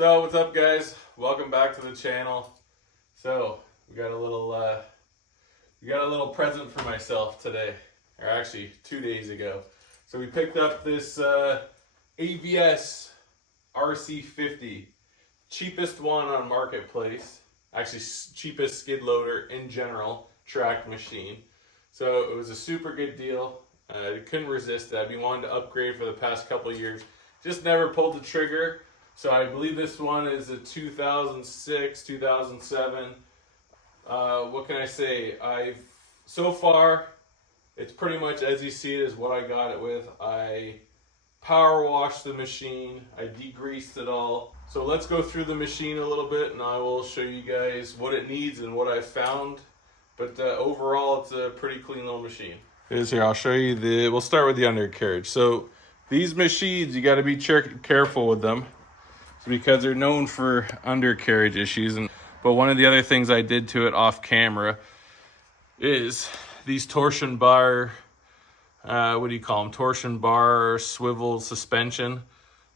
So what's up, guys? Welcome back to the channel. So we got a little present for myself today, or actually 2 days ago. So we picked up this ASV RC50, cheapest one on Marketplace. Actually, cheapest skid loader in general, tracked machine. So it was a super good deal. I couldn't resist it. I've been wanting to upgrade for the past couple of years. Just never pulled the trigger. So I believe this one is a 2006, 2007. What can I say? So far, it's pretty much as you see it is what I got it with. I power washed the machine. I degreased it all. So let's go through the machine a little bit and I will show you guys what it needs and what I found. But overall, it's a pretty clean little machine. Here, I'll show you we'll start with the undercarriage. So these machines, you got to be careful with them because they're known for undercarriage issues. But one of the other things I did to it off camera is these torsion bar, what do you call them? Torsion bar swivel suspension.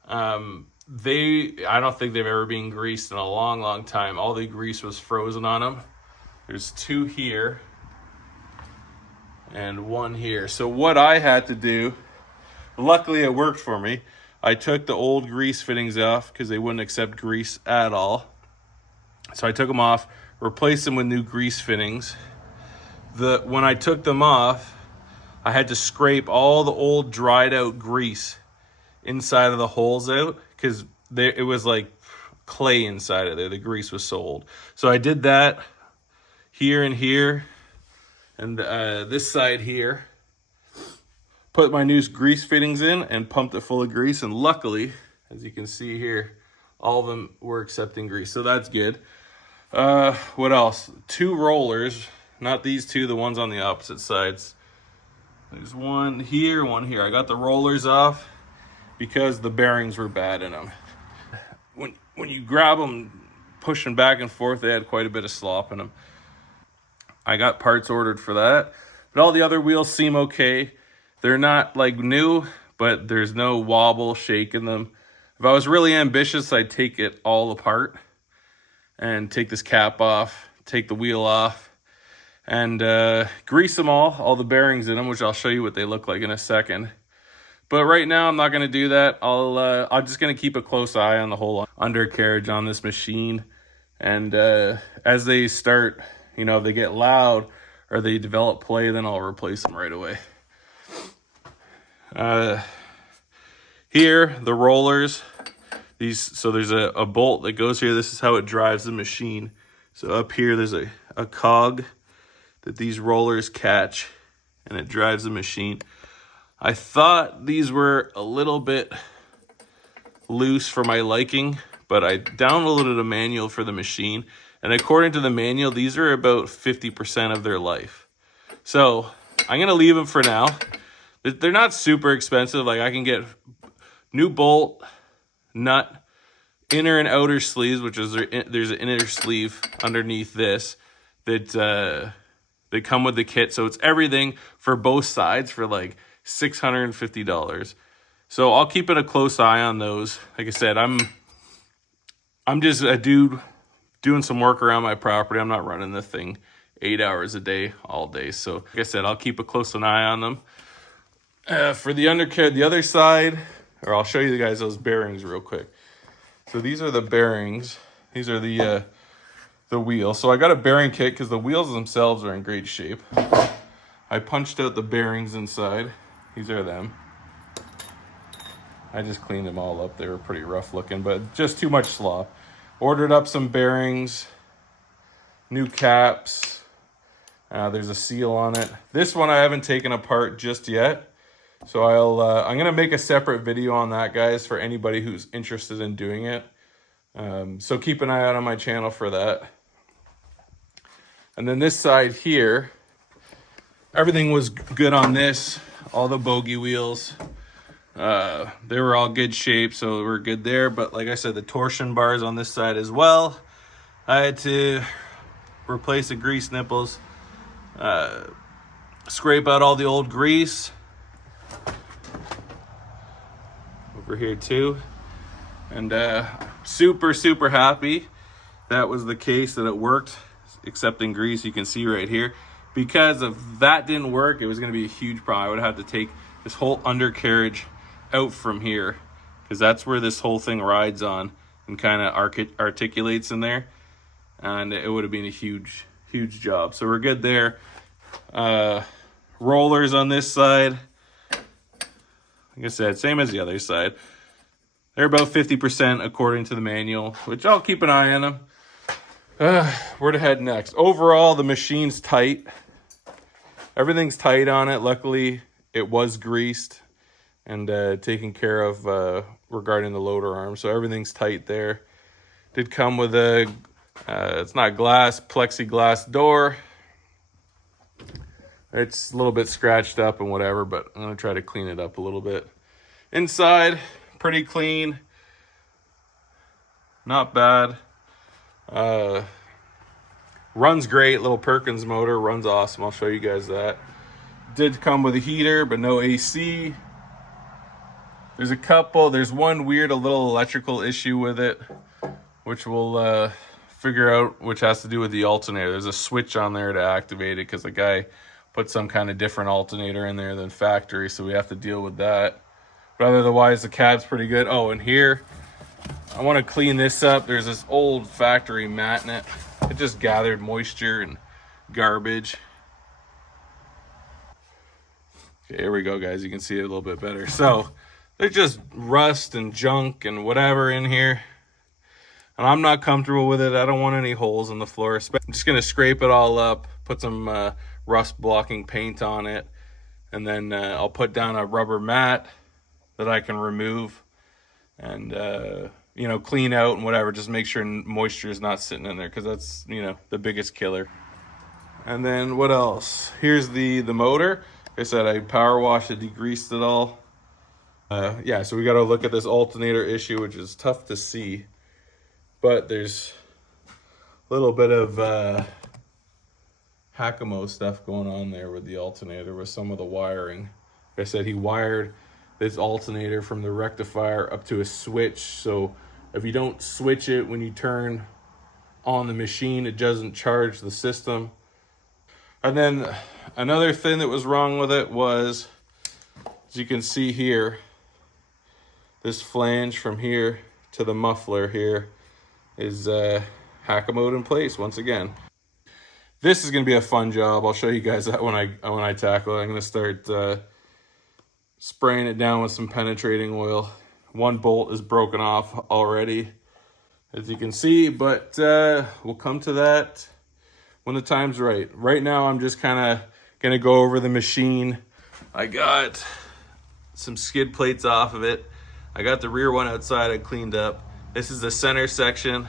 I don't think they've ever been greased in a long time. All the grease was frozen on them. There's two here and one here. So what I had to do, luckily it worked for me. I took the old grease fittings off because they wouldn't accept grease at all. So I took them off, replaced them with new grease fittings. When I took them off, I had to scrape all the old dried out grease inside of the holes out because it was like clay inside of there. The grease was so old. So I did that here and here and this side here. Put my new grease fittings in and pumped it full of grease, and luckily, as you can see here, all of them were accepting grease, so that's good. What else? Two rollers, not these two, the ones on the opposite sides. There's one here, one here. I got the rollers off because the bearings were bad in them. When you grab them, pushing back and forth, they had quite a bit of slop in them. I got parts ordered for that, but all the other wheels seem okay. They're not like new, but there's no wobble, shake in them. If I was really ambitious, I'd take it all apart and take this cap off, take the wheel off, and grease them all the bearings in them, which I'll show you what they look like in a second. But right now, I'm not going to do that. I'm just going to keep a close eye on the whole undercarriage on this machine. And as they start, if they get loud or they develop play, then I'll replace them right away. Here, the rollers, so there's a bolt that goes here. This is how it drives the machine. So up here, there's a cog that these rollers catch and it drives the machine. I thought these were a little bit loose for my liking, but I downloaded a manual for the machine. And according to the manual, these are about 50% of their life. So I'm going to leave them for now. They're not super expensive. Like I can get new bolt, nut, inner and outer sleeves, which is there's an inner sleeve underneath this that they come with the kit. So it's everything for both sides for like $650. So I'll keep it a close eye on those. Like I said, I'm just a dude doing some work around my property. I'm not running the thing 8 hours a day, all day. So like I said, I'll keep a close eye on them. For the undercarriage, the other side, or I'll show you guys those bearings real quick. So these are the bearings. These are the wheel. So I got a bearing kit because the wheels themselves are in great shape. I punched out the bearings inside. These are them. I just cleaned them all up. They were pretty rough looking, but just too much slop. Ordered up some bearings, new caps. There's a seal on it. This one I haven't taken apart just yet. So I'm going to make a separate video on that, guys, for anybody who's interested in doing it. So keep an eye out on my channel for that. And then this side here, everything was good on this. All the bogey wheels, they were all good shape, so we're good there. But like I said, the torsion bars on this side as well. I had to replace the grease nipples, scrape out all the old grease. Over here too, and super happy that was the case, that it worked, except in grease. You can see right here, because if that didn't work, it was going to be a huge problem. I would have to take this whole undercarriage out from here, because that's where this whole thing rides on and kind of articulates in there, and it would have been a huge job. So we're good there. Rollers on this side, like I said, same as the other side. They're about 50% according to the manual, which I'll keep an eye on them. Where to head next? Overall, the machine's tight. Everything's tight on it. Luckily, it was greased and taken care of regarding the loader arm, so everything's tight there. Did come with a, it's not glass, plexiglass door. It's a little bit scratched up and whatever, but I'm gonna try to clean it up a little bit. Inside, pretty clean, not bad. Runs great, little Perkins motor, runs awesome. I'll show you guys that. Did come with a heater, but no AC. There's one weird, a little electrical issue with it, which we'll figure out, which has to do with the alternator. There's a switch on there to activate it because the guy put some kind of different alternator in there than factory, so we have to deal with that. But otherwise, the cab's pretty good. Oh, and here, I want to clean this up. There's this old factory mat in it. It just gathered moisture and garbage. Okay, here we go, guys. You can see it a little bit better. So there's just rust and junk and whatever in here, and I'm not comfortable with it. I don't want any holes in the floor. I'm just gonna scrape it all up, put some rust blocking paint on it, and then I'll put down a rubber mat that I can remove and you know, clean out and whatever. Just make sure moisture is not sitting in there, because that's, you know, the biggest killer. And then what else? Here's the motor. Like I said, I power washed it, degreased it all. Yeah, so we got to look at this alternator issue, which is tough to see, but there's a little bit of hack-a-mo stuff going on there with the alternator with some of the wiring. Like I said, he wired this alternator from the rectifier up to a switch, so if you don't switch it when you turn on the machine, it doesn't charge the system. And then another thing that was wrong with it was, as you can see here, this flange from here to the muffler here is hack-a-mo'd in place once again. This is going to be a fun job. I'll show you guys that when I tackle it. I'm going to start spraying it down with some penetrating oil. One bolt is broken off already, as you can see, but we'll come to that when the time's right. Right now, I'm just kind of going to go over the machine. I got some skid plates off of it. I got the rear one outside I cleaned up. This is the center section.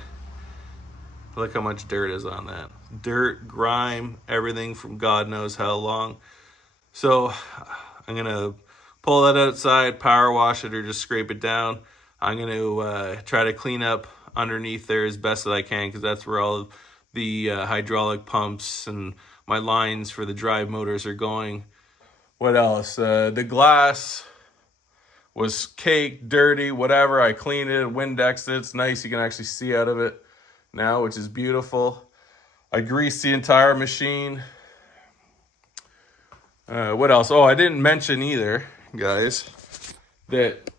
Look how much dirt is on that. Dirt, grime, everything from God knows how long. So I'm going to pull that outside, power wash it, or just scrape it down. I'm going to try to clean up underneath there as best as I can, because that's where all of the hydraulic pumps and my lines for the drive motors are going. What else? The glass was caked, dirty, whatever. I cleaned it, Windexed it. It's nice. You can actually see out of it now, which is beautiful. I greased the entire machine. What else? Oh, I didn't mention either, guys, that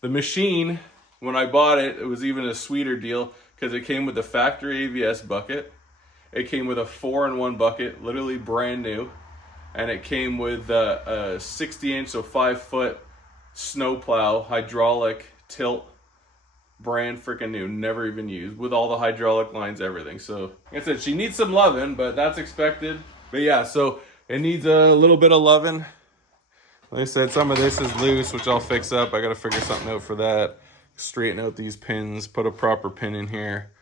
the machine, when I bought it, it was even a sweeter deal, because it came with the factory AVS bucket. It came with a 4-in-1 bucket, literally brand new. And it came with a 60-inch, so 5-foot snowplow, hydraulic tilt, brand freaking new, never even used, with all the hydraulic lines, everything. So like I said, she needs some loving, but that's expected. But yeah, so it needs a little bit of loving. Like I said, some of this is loose, which I'll fix up. I got to figure something out for that. Straighten out these pins, put a proper pin in here.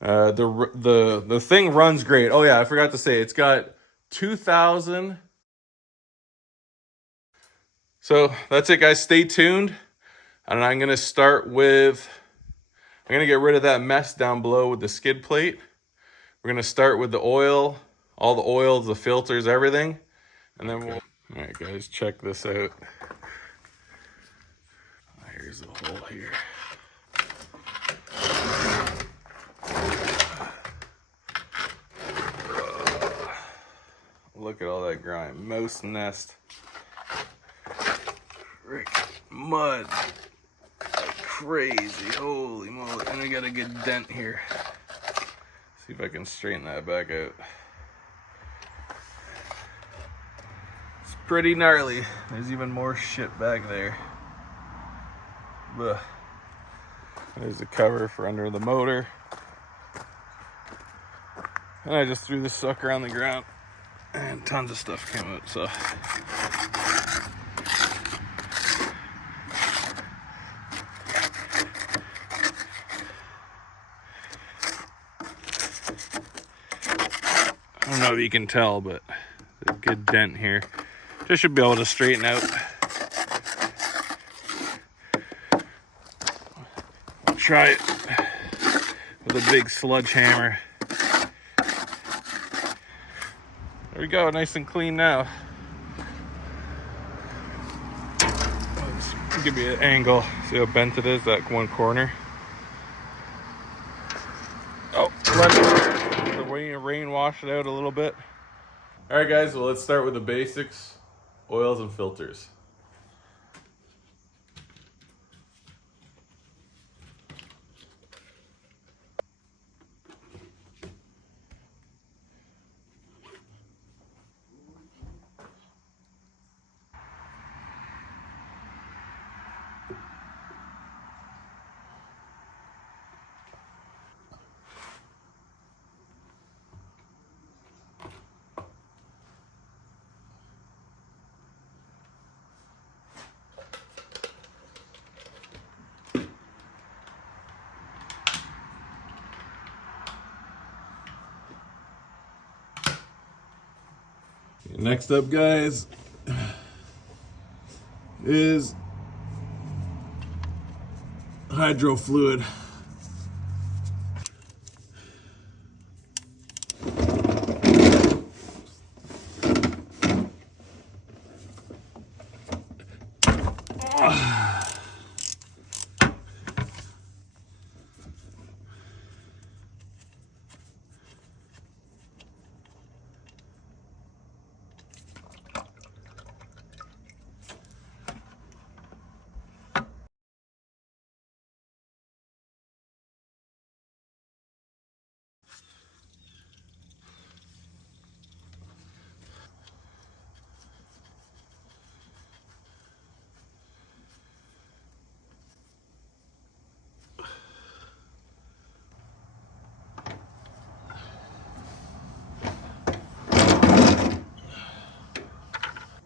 The thing runs great. Oh yeah, I forgot to say, it's got 2,000. So that's it, guys. Stay tuned. And I'm going to start with, I'm going to get rid of that mess down below with the skid plate. We're going to start with the oil, all the oils, the filters, everything. And then we'll, all right, guys, check this out. Here's the hole here. Look at all that grime. Mouse nest. Frick. Mud. Like crazy. Holy moly. And I got a good dent here. See if I can straighten that back out. It's pretty gnarly. There's even more shit back there. Ugh. There's the cover for under the motor. And I just threw this sucker on the ground and tons of stuff came out, so. I don't know if you can tell, but there's a good dent here. Just should be able to straighten out. Try it with a big sledgehammer. There we go, nice and clean now. Let's give you an angle. See how bent it is, that one corner. Oh, let the rain wash it out a little bit. All right, guys, well, let's start with the basics. Oils and filters. Next up, guys, is hydro fluid.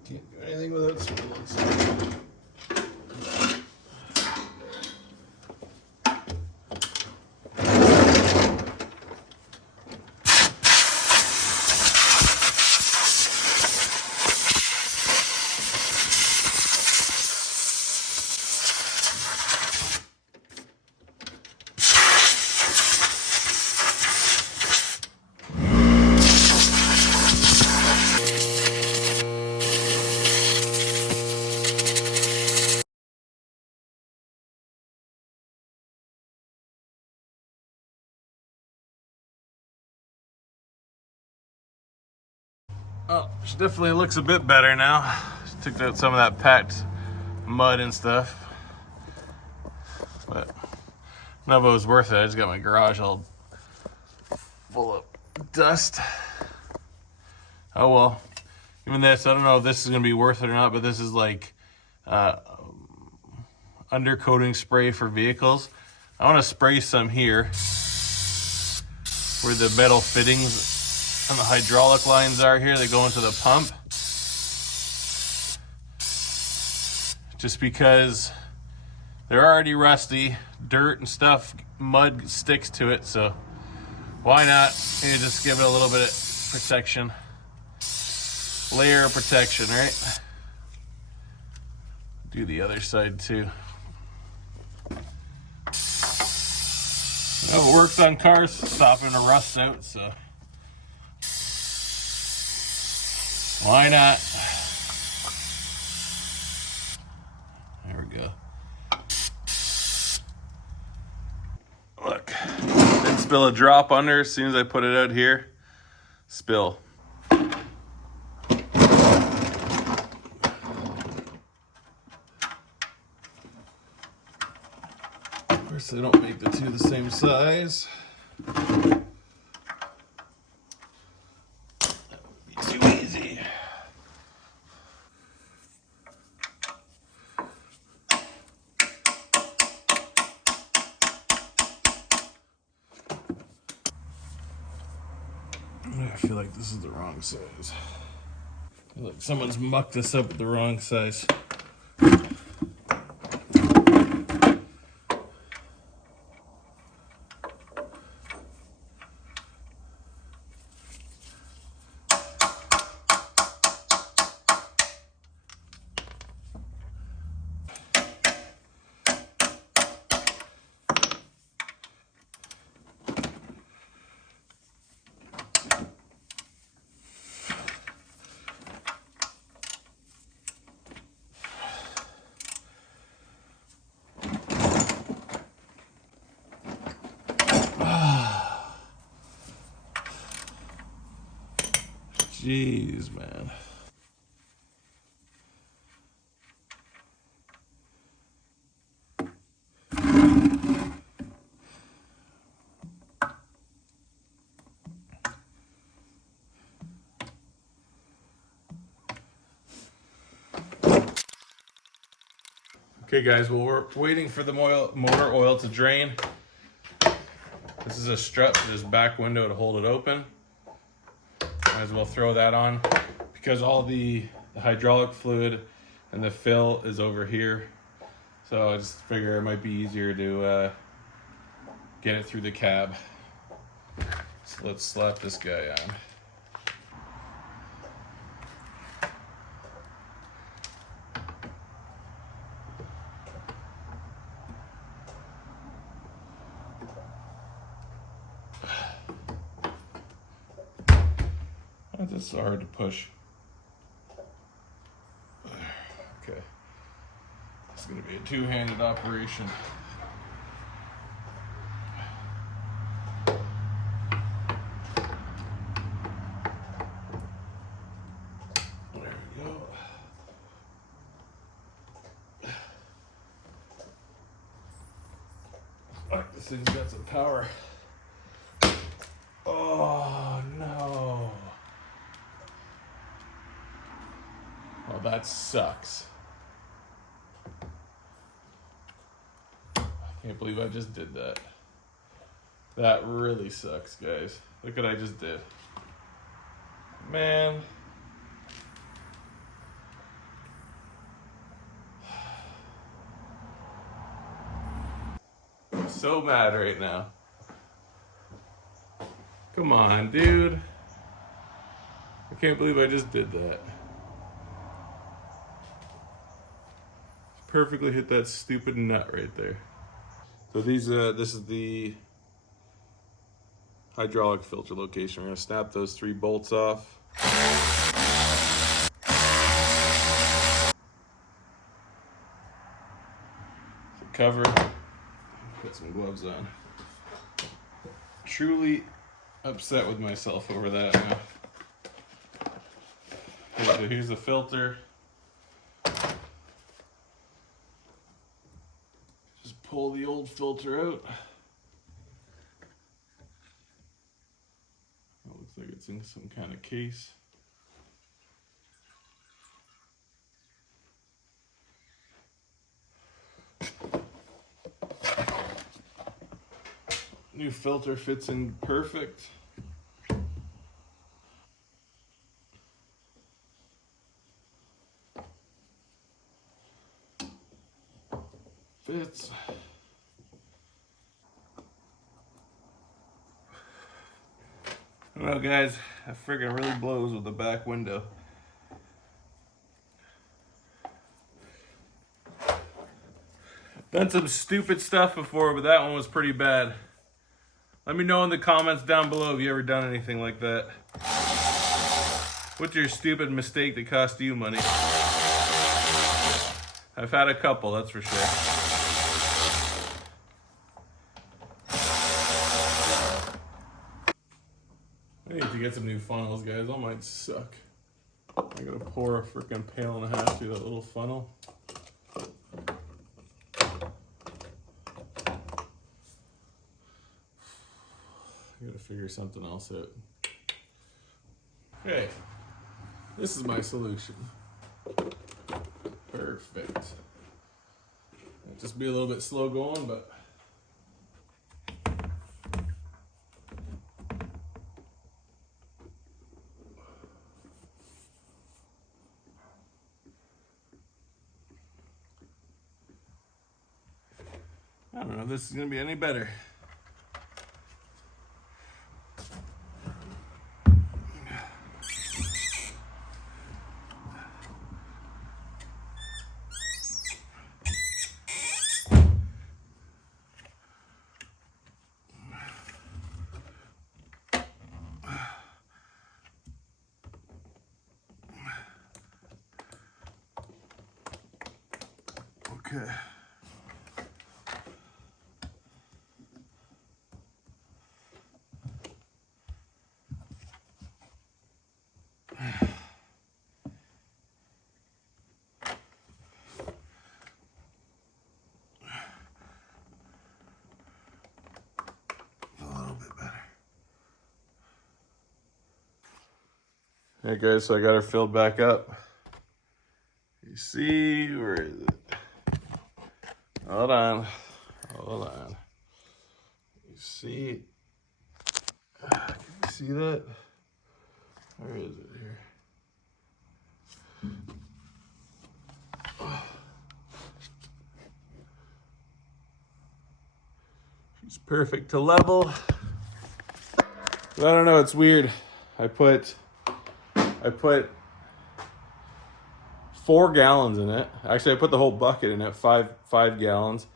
Can't do anything without spools. Oh, she definitely looks a bit better now. She took out some of that packed mud and stuff. But none of it was worth it. I just got my garage all full of dust. Oh well. Even this, I don't know if this is going to be worth it or not, but this is like undercoating spray for vehicles. I want to spray some here where the metal fittings and the hydraulic lines are here. They go into the pump. Just because they're already rusty, dirt and stuff, mud sticks to it, so why not? You just give it a little bit of protection. Layer of protection, right? Do the other side too. Well, it works on cars, stopping the rust out, so why not? There we go. Look, didn't spill a drop under as soon as I put it out here. Spill. course, they don't make the two the same size. That would be too easy. I feel like this is the wrong size. I feel like someone's mucked this up with the wrong size. Jeez, man. Okay guys, well we're waiting for the motor oil to drain. This is a strut for this back window to hold it open. Might as well throw that on because all the hydraulic fluid and the fill is over here. So I just figure it might be easier to get it through the cab. So let's slap this guy on. That's so hard to push. Okay. It's going to be a two-handed operation. There we go. Oh, this thing's got some power. Oh, no. Oh, that sucks. I can't believe I just did that. That really sucks, guys. Look what I just did. Man. I'm so mad right now. Come on, dude. I can't believe I just did that. Perfectly hit that stupid nut right there. So this is the hydraulic filter location. We're gonna snap those 3 bolts off. So cover, put some gloves on. Truly upset with myself over that now. Okay, so here's the filter. Pull the old filter out. It looks like it's in some kind of case. New filter fits in perfect. Fits. Well, guys, that friggin' really blows with the back window. Done some stupid stuff before, but that one was pretty bad. Let me know in the comments down below if you ever done anything like that. What's your stupid mistake that cost you money? I've had a couple, that's for sure. I need to get some new funnels, guys. All might suck. I gotta pour a freaking pail and a half through that little funnel. I gotta figure something else out. Okay, this is my solution. Perfect. Might just be a little bit slow going, but I don't know if this is gonna be any better. Okay. Hey guys, so I got her filled back up. You see, where is it? Hold on, hold on. You see, can you see that? Where is it here? She's perfect to level. But I don't know, it's weird. I put 4 gallons in it. Actually, I put the whole bucket in it, five gallons.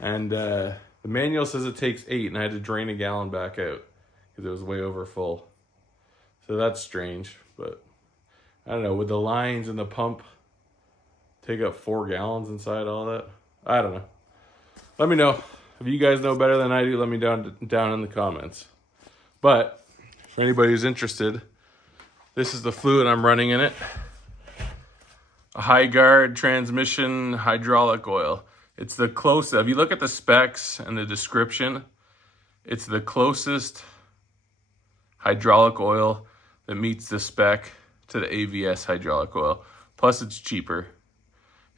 And the manual says it takes 8, and I had to drain a gallon back out because it was way over full. So that's strange, but I don't know, would the lines and the pump take up 4 gallons inside all that? I don't know. Let me know. If you guys know better than I do, let me down in the comments. But for anybody who's interested, this is the fluid I'm running in it. A high guard transmission hydraulic oil. It's the closest, if you look at the specs and the description, it's the closest hydraulic oil that meets the spec to the AVS hydraulic oil. Plus it's cheaper.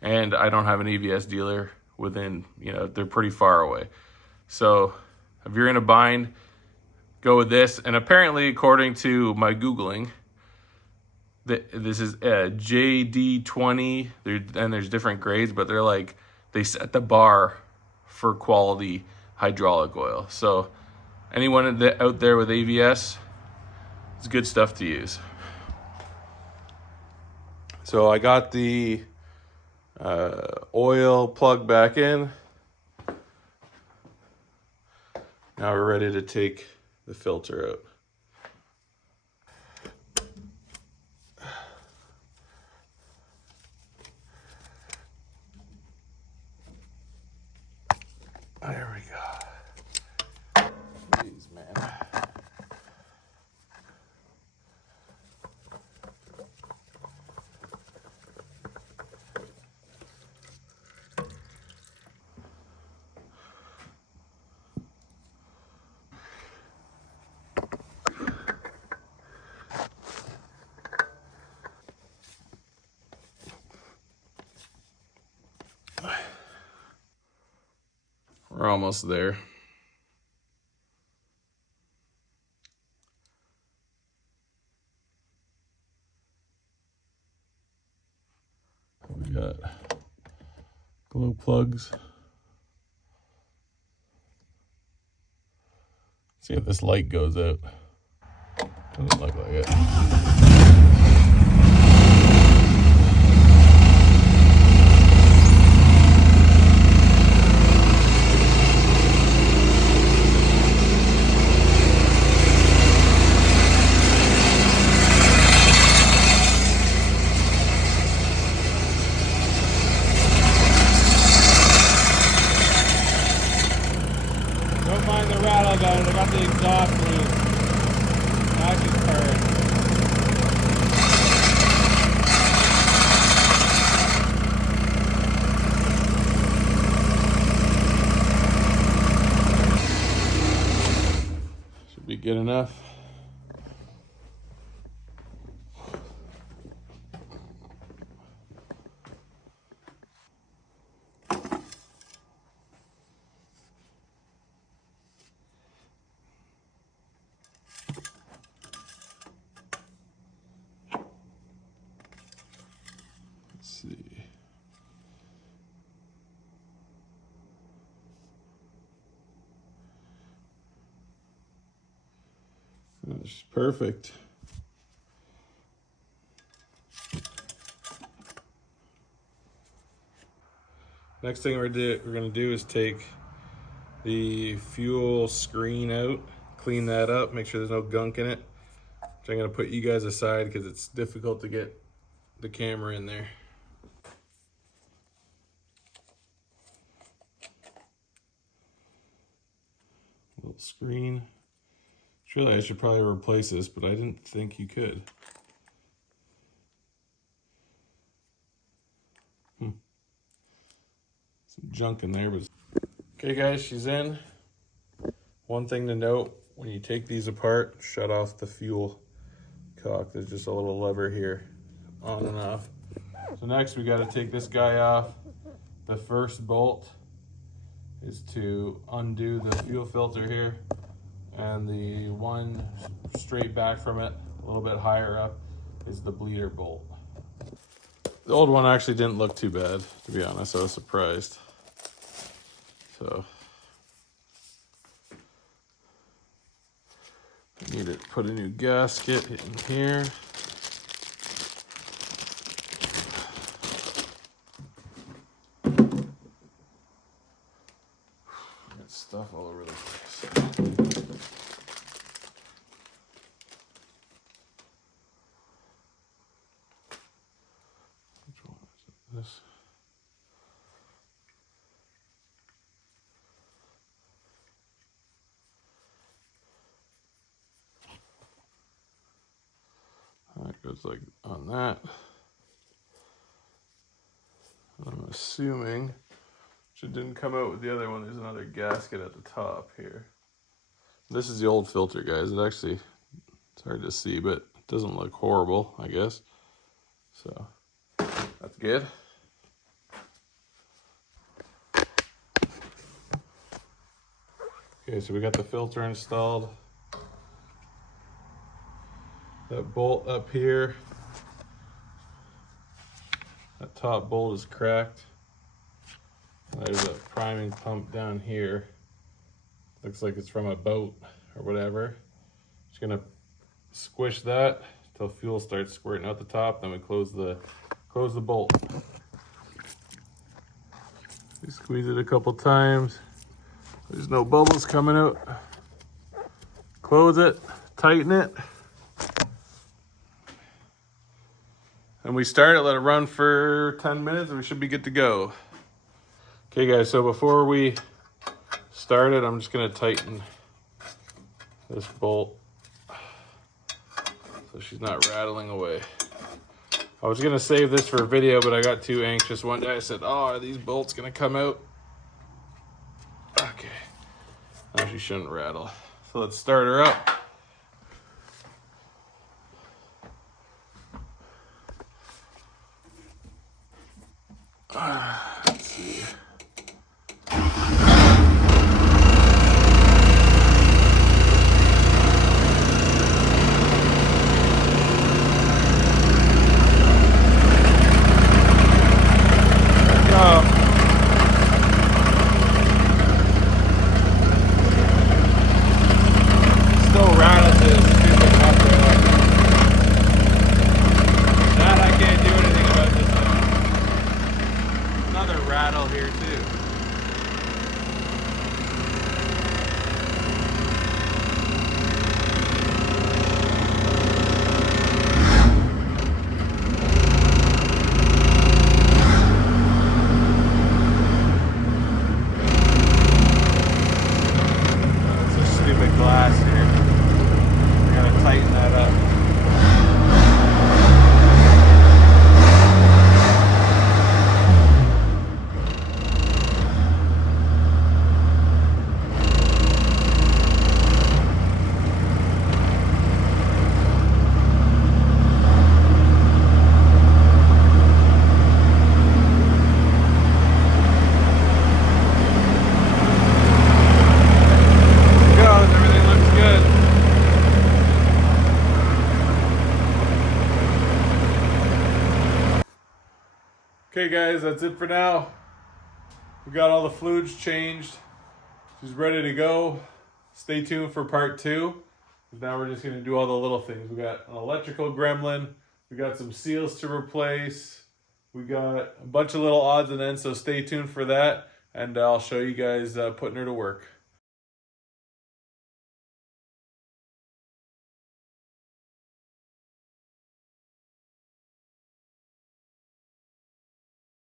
And I don't have an AVS dealer within, they're pretty far away. So if you're in a bind, go with this. And apparently, according to my Googling, this is JD20, and there's different grades, but they set the bar for quality hydraulic oil. So anyone out there with AVS, it's good stuff to use. So I got the oil plug back in. Now we're ready to take the filter out. There we go. Jeez, man. We're almost there. We got glow plugs. See if this light goes out. Doesn't look like it. Don't mind the rattle, guys. I got the exhaust loose. Now she's purring. Should be Pretty good enough. Let's see. That's perfect. Next thing we're gonna do is take the fuel screen out, clean that up, make sure there's no gunk in it. Which I'm gonna put you guys aside because it's difficult to get the camera in there. Little screen. Surely I should probably replace this, but I didn't think you could. Some junk in there, but okay guys, she's in. One thing to note, when you take these apart, shut off the fuel cock. There's just a little lever here, on and off. So next we got to take this guy off. The first bolt is to undo the fuel filter here, and the one straight back from it, a little bit higher up, is the bleeder bolt. The old one actually didn't look too bad, to be honest. I was surprised. So I need to put a new gasket in here. Got stuff all over the place. Which one is it? This. That goes like on that. I'm assuming, which it didn't come out with the other one, there's another gasket at the top here. This is the old filter, guys. It actually, it's hard to see, but it doesn't look horrible, I guess. So, that's good. Okay, so we got the filter installed. That bolt up here, that top bolt is cracked. There's a priming pump down here. Looks like it's from a boat or whatever. Just gonna squish that until fuel starts squirting out the top. Then we close the bolt. We squeeze it a couple times. There's no bubbles coming out. Close it, tighten it. And we start it, let it run for 10 minutes, and we should be good to go. Okay guys, so before we start it, I'm just gonna tighten this bolt so she's not rattling away. I was gonna save this for a video, but I got too anxious one day. I said, oh, are these bolts gonna come out? Okay, now she shouldn't rattle. So let's start her up. Let's see. Still Okay guys, that's it for now. We got all the fluids changed. She's ready to go. Stay tuned for part 2. Now we're just gonna do all the little things. We got an electrical gremlin. We got some seals to replace. We got a bunch of little odds and ends, so stay tuned for that. And I'll show you guys putting her to work.